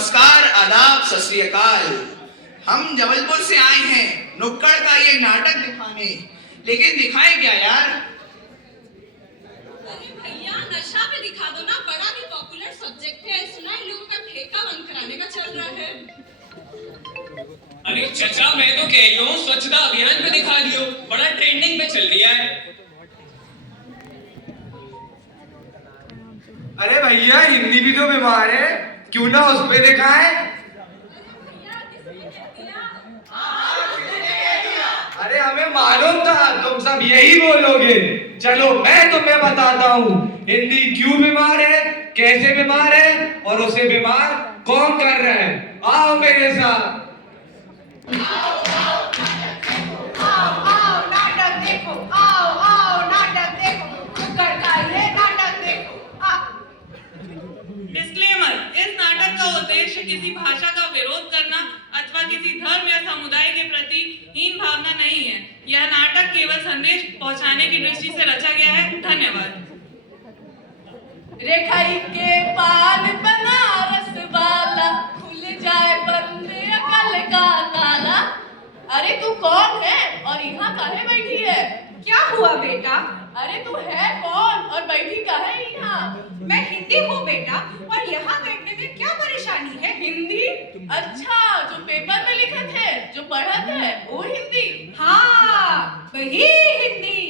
नमस्कार, आदाब, सत श्री अकाल। हम जबलपुर से आए हैं नुक्कड़ का ये नाटक दिखाने, लेकिन दिखाए क्या यार? अरे भैया नशा पे दिखा दो ना, बड़ा भी पॉपुलर सब्जेक्ट है। सुना है लोगों का ठेका बंद कराने का चल रहा है। अरे चचा, मैं तो कह रही हूँ स्वच्छता अभियान पे दिखा दियो, बड़ा ट्रेंडिंग पे चल रहा है। अरे भैया हिंदी भी तो बीमार है, क्यों ना उस पे दिखाए? अरे हमें मालूम था तुम सब यही बोलोगे। चलो मैं तुम्हें बताता हूँ हिंदी क्यों बीमार है, कैसे बीमार है और उसे बीमार कौन कर रहा है। आओ मेरे साथ। आओ नाटक देखो, आओ नाटक देखो, नुक्कड़ का ये नाटक देखो। डिस्क्लेमर, इस नाटक का उद्देश्य किसी भाषा का विरोध करना अथवा किसी धर्म या समुदाय के प्रति हीन भावना नहीं है। यह नाटक केवल संदेश पहुंचाने की दृष्टि से रचा गया है। धन्यवाद। रेखाई के पान बनारस वाला, खुल जाए बंद अकल का ताला। अरे तू कौन है और यहाँ काहे बैठी है? क्या हुआ बेटा? अरे तू है कौन और बैठी काहे यहाँ? मैं हिंदी हूँ बेटा, और यहाँ बैठने में क्या परेशानी है? हिंदी? अच्छा, जो पेपर में लिखा थे, जो पढ़त है वो हिंदी? हाँ, वही हिंदी।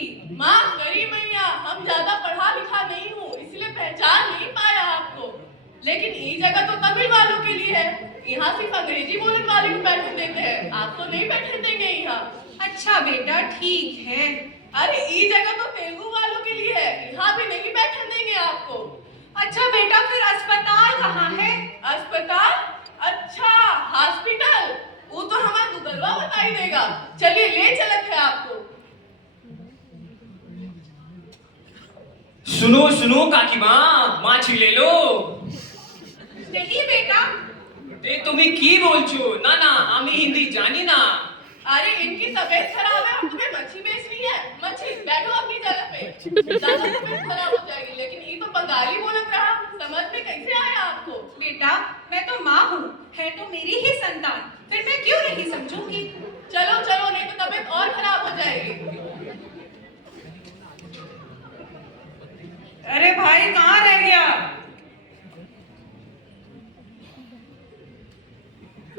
माफ करी मैया, हम ज्यादा पढ़ा लिखा नहीं हूँ, इसलिए पहचान नहीं पाया आपको। लेकिन ये जगह तो तमिल वालों के लिए है, यहाँ सिर्फ अंग्रेजी बोलने वाले को बैठने देते हैं, आपको नहीं बैठने देंगे यहाँ। अच्छा बेटा, ठीक है। अरे ये जगह तो तेलुगु वालों के लिए है, यहाँ भी नहीं बैठने देंगे आपको। अच्छा बेटा, फिर अस्पताल कहाँ है? अस्पताल? अच्छा, हॉस्पिटल, वो तो हमारा गूगलवा बताई देगा। चलिए ले चलते हैं आपको। सुनो सुनो काकी माँ, माछी ले लो। नहीं बेटा। ते तुम्हें की बोल छो? ना ना, आमी हिंदी जानी ना। अरे इनकी तबीयत खराब है और तुम्हें मच्छी बेचनी है। मच्छी, बैठो अपनी जगह पे। ज्यादा तबीयत खराब हो जाएगी। लेकिन ये तो बंगाली बोलत रहा, समझ में कैसे आया आपको? बेटा, मैं तो माँ हूँ, है तो मेरी ही संतान, फिर मैं क्यों नहीं समझूंगी? चलो चलो, नहीं तो तबीयत और खराब हो जाएगी। अरे भाई, कहाँ रह गया?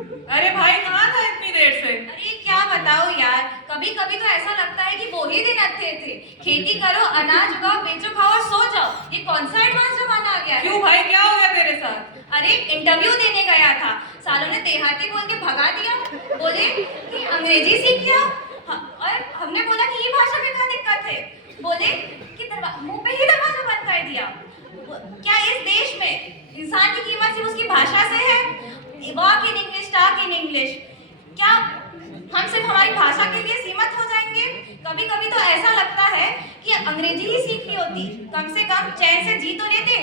अरे भाई, कहाँ था इतनी देर से? अरे क्या बताओ यार, कभी कभी तो ऐसा लगता है कि वो ही दिन अच्छे थे। खेती करो, अनाज उगाओ, बेचो, खाओ और सो जाओ। ये कौन सा एडवांस जमाना आ गया है? क्यों भाई, क्या हो गया तेरे साथ? अरे इंटरव्यू देने गया था, सालों ने देहाती बोल के भगा दिया। बोले कि अंग्रेजी सीख लिया। और हमने बोला कि ये भाषा में क्या दिक्कत है? बोले कि मुंह पे ही दरवाजा बंद कर दिया। क्या इस देश में इंसान की कीमत सिर्फ उसकी भाषा से है? Walk in English, talk in English. क्या हम सिर्फ हमारी भाषा के लिए सीमित हो जाएंगे? कभी कभी तो ऐसा लगता है कि अंग्रेजी ही सीख ली होती, कम से कम चैन से जी तो लेते।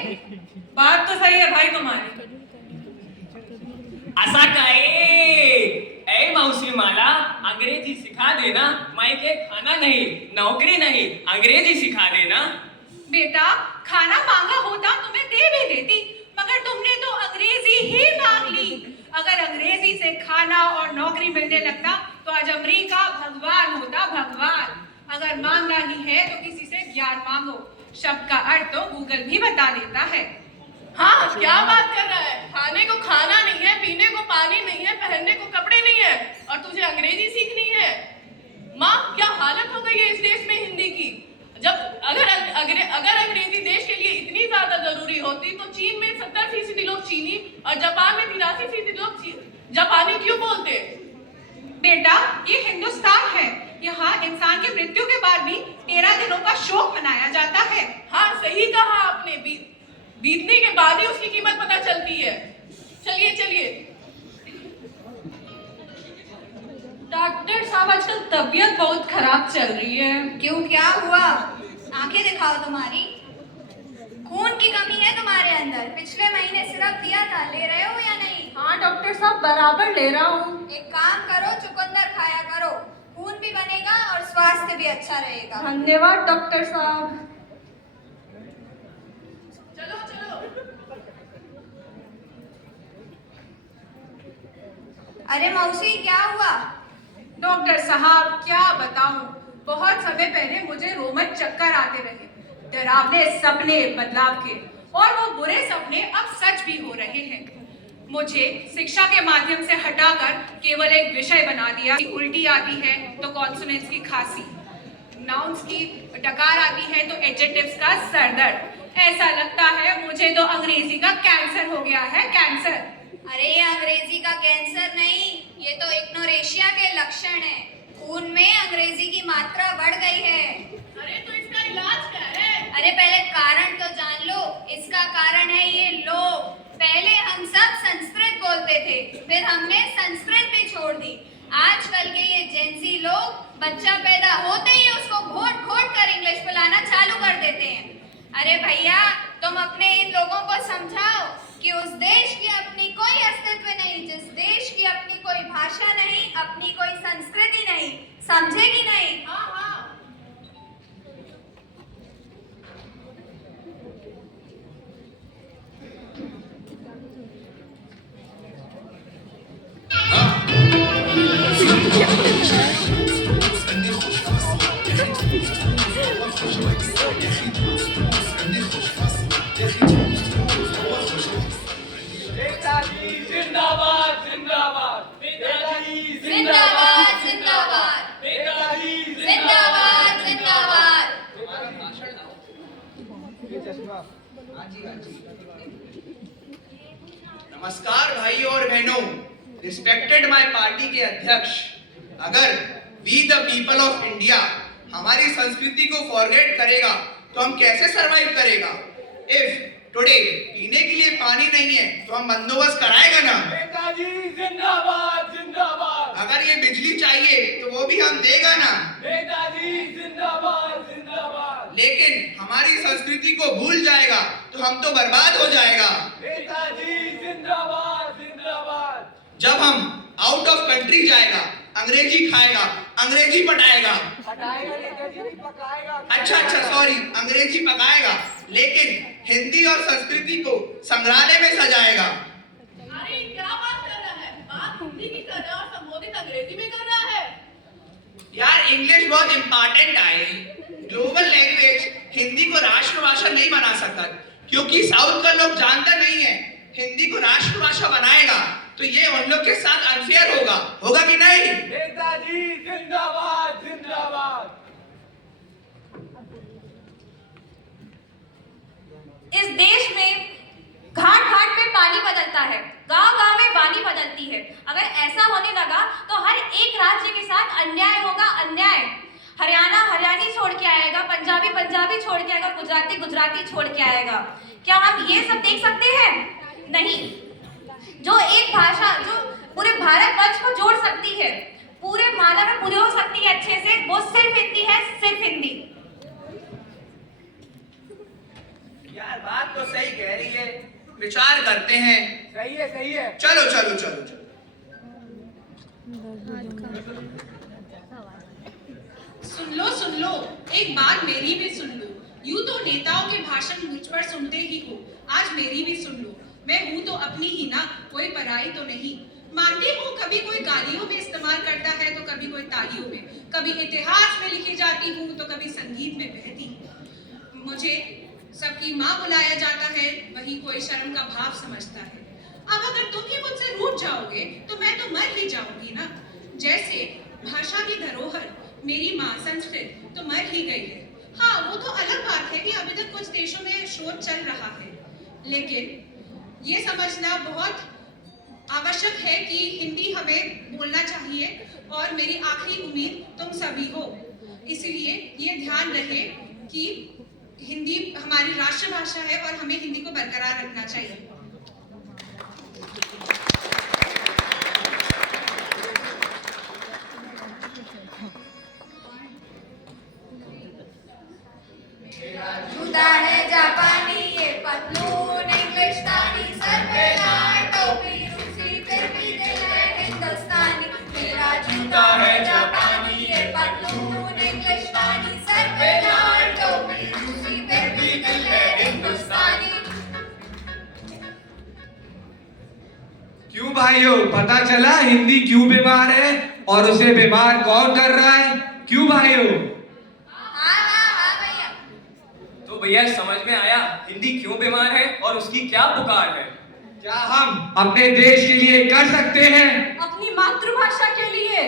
बात तो सही है भाई तुम्हारी। असा काय ए मौसी माला, अंग्रेजी सिखा देना। मायके खाना नहीं, नौकरी नहीं, अंग्रेजी सिखा देना। बेटा, खाना मांगा होता तुम्हें दे भी देती, मगर तुमने तो अंग्रेजी ही मांग ली। अगर अंग्रेजी से खाना और नौकरी मिलने लगता तो आज अमेरिका भगवान होता, भगवान। अगर मांगना ही है तो किसी से ज्ञान मांगो, शब्द का अर्थ तो गूगल भी बता देता है। हाँ, क्या बात कर रहा है? खाने को खाना नहीं है, पीने को पानी नहीं है, पहनने को कपड़े नहीं है, और तुझे अंग्रेजी सीखनी है? माँ, क्या हालत हो गई है इस देश में हिंदी की। जब अगर अंग्रेजी देश के लिए इतनी ज्यादा जरूरी होती तो चीन में 70% लोग चीनी और जापान में 83% लोग जापानी क्यों बोलते? बेटा, ये हिंदुस्तान है, यहाँ इंसान की मृत्यु के बाद भी 13 दिनों का शोक मनाया जाता है। हाँ, सही कहा आपने। बीतने के बाद ही उसकी कीमत पता चलती है। चलिए चलिए। डॉक्टर साहब, आजकल तबीयत बहुत खराब चल रही है। क्यों, क्या हुआ? आंखें दिखाओ तुम्हारी। खून की कमी है तुम्हारे अंदर। पिछले महीने सिरप दिया था, ले रहे हो या नहीं? हाँ डॉक्टर साहब, बराबर ले रहा हूँ। एक काम करो, चुकंदर खाया करो, खून भी बनेगा और स्वास्थ्य भी अच्छा रहेगा। धन्यवाद डॉक्टर साहब। चलो चलो। अरे मौसी क्या हुआ? डॉक्टर साहब क्या बताऊं, बहुत समय पहले मुझे रोमन चक्कर आते रहे, डरावने सपने बदलाव के, और वो बुरे सपने अब सच भी हो रहे हैं। मुझे शिक्षा के माध्यम से हटाकर केवल एक विषय बना दिया कि उल्टी आती है तो कॉन्सोनेंट्स की खांसी, नाउन्स की डकार आती है तो एडजेक्टिव्स का सरदर्द। ऐसा लगता है मुझे तो अंग्रेजी का कैंसर हो गया है, कैंसर। अरे ये अंग्रेजी का कैंसर नहीं, ये तो इग्नोरेशिया के लक्षण है। खून में अंग्रेजी की मात्रा बढ़ गई है। अरे तो इसका इलाज क्या है? अरे पहले कारण तो जान लो। इसका कारण है ये लोग। पहले हम सब संस्कृत बोलते थे, फिर हमने संस्कृत भी छोड़ दी। आजकल के ये जेंजी लोग बच्चा पैदा होते ही उसको घोट घोट कर इंग्लिश बुलाना चालू कर देते हैं। अरे भैया, तुम अपने इन लोगों को समझाओ कि उस देश की अपनी कोई अस्तित्व नहीं, जिस देश की अपनी कोई भाषा नहीं, अपनी कोई संस्कृति नहीं। समझेगी नहीं? हाँ हाँ। नेताजी जिंदाबाद जिंदाबाद, नेताजी जिंदाबाद जिंदाबाद, नेताजी जिंदाबाद जिंदाबाद। नमस्कार भाइयों और बहनों, रिस्पेक्टेड माय पार्टी के अध्यक्ष, अगर we the people of India हमारी संस्कृति को फॉरगेट करेगा तो हम कैसे सरवाइव करेगा? इफ टुडे पीने के लिए पानी नहीं है तो हम बंदोबस्त कराएगा ना? नेताजी जिंदाबाद जिंदाबाद, अगर ये बिजली चाहिए तो वो भी हम देगा ना? नेताजी जिंदाबाद जिंदाबाद, लेकिन हमारी संस्कृति को भूल जाएगा तो हम तो बर्बाद हो जाएगा। नेताजी जिंदाबाद जिंदाबाद। जब हम आउट ऑफ कंट्री जाएगा, अंग्रेजी खाएगा, अंग्रेजी पटाएगा, अच्छा सॉरी, अंग्रेजी पकाएगा, लेकिन हिंदी और संस्कृति को संग्रहालय में सजाएगा। अरे क्या बात कर रहा है? बात हिंदी की कर रहा है और संबोधित अंग्रेजी में कर रहा है। यार इंग्लिश बहुत इंपॉर्टेंट है। ग्लोबल लैंग्वेज हिंदी को राष्ट्रभाषा नहीं बना सकता, क्योंकि साउथ का लोग जानता नहीं है। हिंदी को राष्ट्रभाषा बनाएगा तो ये उन लोग के साथ अनफेयर होगा कि नहीं? नेताजी जिंदाबाद जिंदाबाद। इस देश में घाट घाट पे पानी बदलता है, गांव गांव में वाणी बदलती है। अगर ऐसा होने लगा तो हर एक राज्य के साथ अन्याय होगा, अन्याय। हरियाणा हरियाणी छोड़ के आएगा, पंजाबी पंजाबी छोड़ के आएगा, गुजराती गुजराती छोड़ के आएगा। क्या हम ये सब देख सकते हैं? नहीं। जो एक भाषा जो पूरे भारतवर्ष को जोड़ सकती है, पूरे माला में पूरी हो सकती है अच्छे से, वो सिर्फ हिंदी है, सिर्फ हिंदी। यार बात तो सही कह रही है, विचार करते हैं। सही है सही है। चलो चलो चलो चलो। सुन लो, एक बात मेरी भी सुन लो। यूं तो नेताओं के भाषण मुझ पर सुनते ही हो, आज मेरी भी सुन लो। मैं हूं तो अपनी ही ना, कोई पराई तो नहीं। मानती हूँ कभी कोई गालियों में इस्तेमाल करता है तो कभी कोई तालियों में, कभी इतिहास में लिखी जाती हूँ तो कभी संगीत में बहती। मुझे सबकी माँ बुलाया जाता है, वही कोई शर्म का भाव समझता है। अब अगर तुम ही मुझसे रूठ जाओगे तो मैं तो मर ही जाऊंगी ना। जैसे भाषा की धरोहर मेरी माँ संस्कृत तो मर ही गई है। हाँ, वो तो अलग बात है कि अभी तक कुछ देशों में शोध चल रहा है, लेकिन ये समझना बहुत आवश्यक है कि हिंदी हमें बोलना चाहिए और मेरी आखिरी उम्मीद तुम सभी हो। इसलिए ये ध्यान रहे कि हिंदी हमारी राष्ट्रभाषा है और हमें हिंदी को बरकरार रखना चाहिए। जूता है जापानी, ये पतलून इंग्लिस्तानी, सर पे लाल टोपी रूसी, फिर भी दिल है हिंदुस्तानी। मेरा जूता है जापानी, ये पतलून इंग्लिस्तानी, सर पे लाल टोपी रूसी, फिर भी दिल है हिंदुस्तानी। भाइयों, पता चला हिंदी क्यों बीमार है और उसे बीमार कौन कर रहा है? क्यों भाइयों? हाँ भैया। तो भैया समझ में आया हिंदी क्यों बीमार है और उसकी क्या पुकार है। क्या हम अपने देश के लिए कर सकते हैं? अपनी मातृभाषा के लिए